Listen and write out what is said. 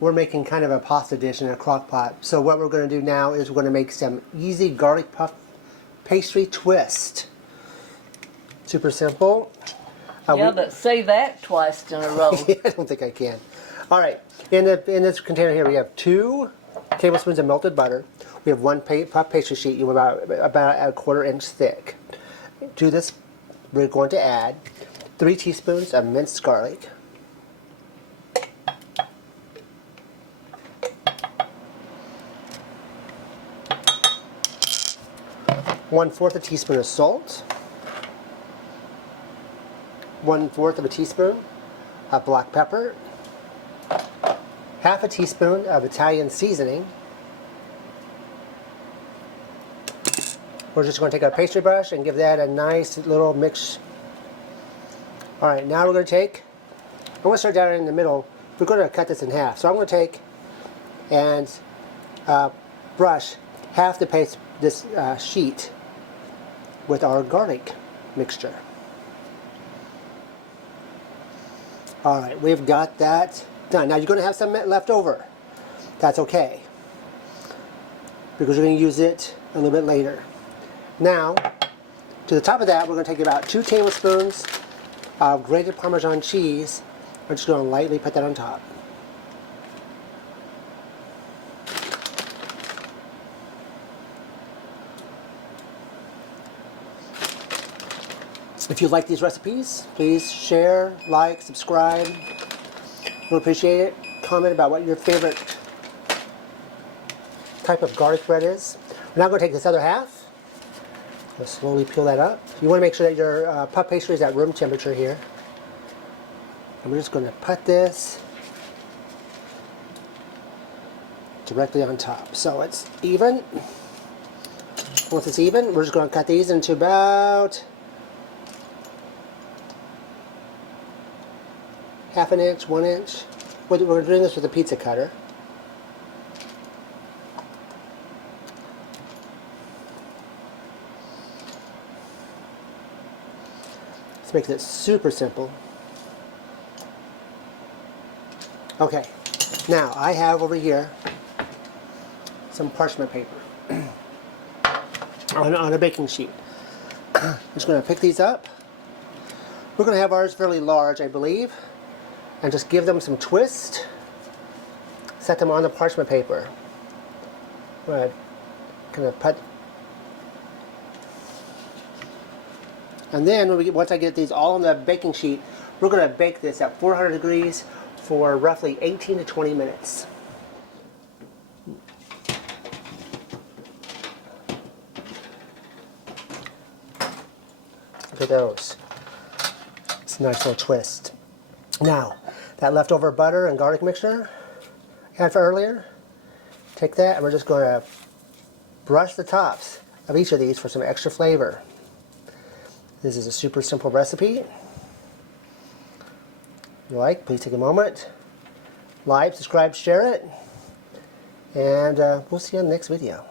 we're making kind of a pasta dish in a crock pot. So what we're going to do now is we're going to make some easy garlic puff pastry twist. Super simple. Yeah, but say that twice in a row. I don't think I can. All right, in this container here we have 2 tablespoons of melted butter. We have 1 puff pastry sheet, you about a 1/4 inch thick. To this, we're going to add 3 teaspoons of minced garlic, 1/4 a teaspoon of salt, 1/4 of a teaspoon of black pepper, half a teaspoon of Italian seasoning. We're just going to take our pastry brush and give that a nice little mix. All right, now we're going to take, I'm going to start down in the middle. We're going to cut this in half. So I'm going to take and brush half this sheet with our garlic mixture. All right, we've got that done. Now you're going to have some left over. That's okay, because we're going to use it a little bit later. Now, to the top of that, we're going to take about 2 tablespoons of grated Parmesan cheese. We're just going to lightly put that on top. If you like these recipes, please share, like, subscribe. We'll appreciate it. Comment about what your favorite type of garlic bread is. We're now going to take this other half. We'll slowly peel that up. You want to make sure that your puff pastry is at room temperature here. And we're just going to put this directly on top, so it's even. Once it's even, we're just going to cut these into about ½ inch, 1 inch. We're doing this with a pizza cutter. This makes it super simple. Okay, now I have over here some parchment paper on a baking sheet. I'm just going to pick these up. We're going to have ours fairly large, I believe, and just give them some twist. Set them on the parchment paper. I'm going to kind of put. And then once I get these all on the baking sheet, we're going to bake this at 400 degrees for roughly 18 to 20 minutes. Look at those. It's a nice little twist. Now, that leftover butter and garlic mixture I had for earlier, take that and we're just going to brush the tops of each of these for some extra flavor. This is a super simple recipe. If you like, please take a moment, like, subscribe, share it, and we'll see you on the next video.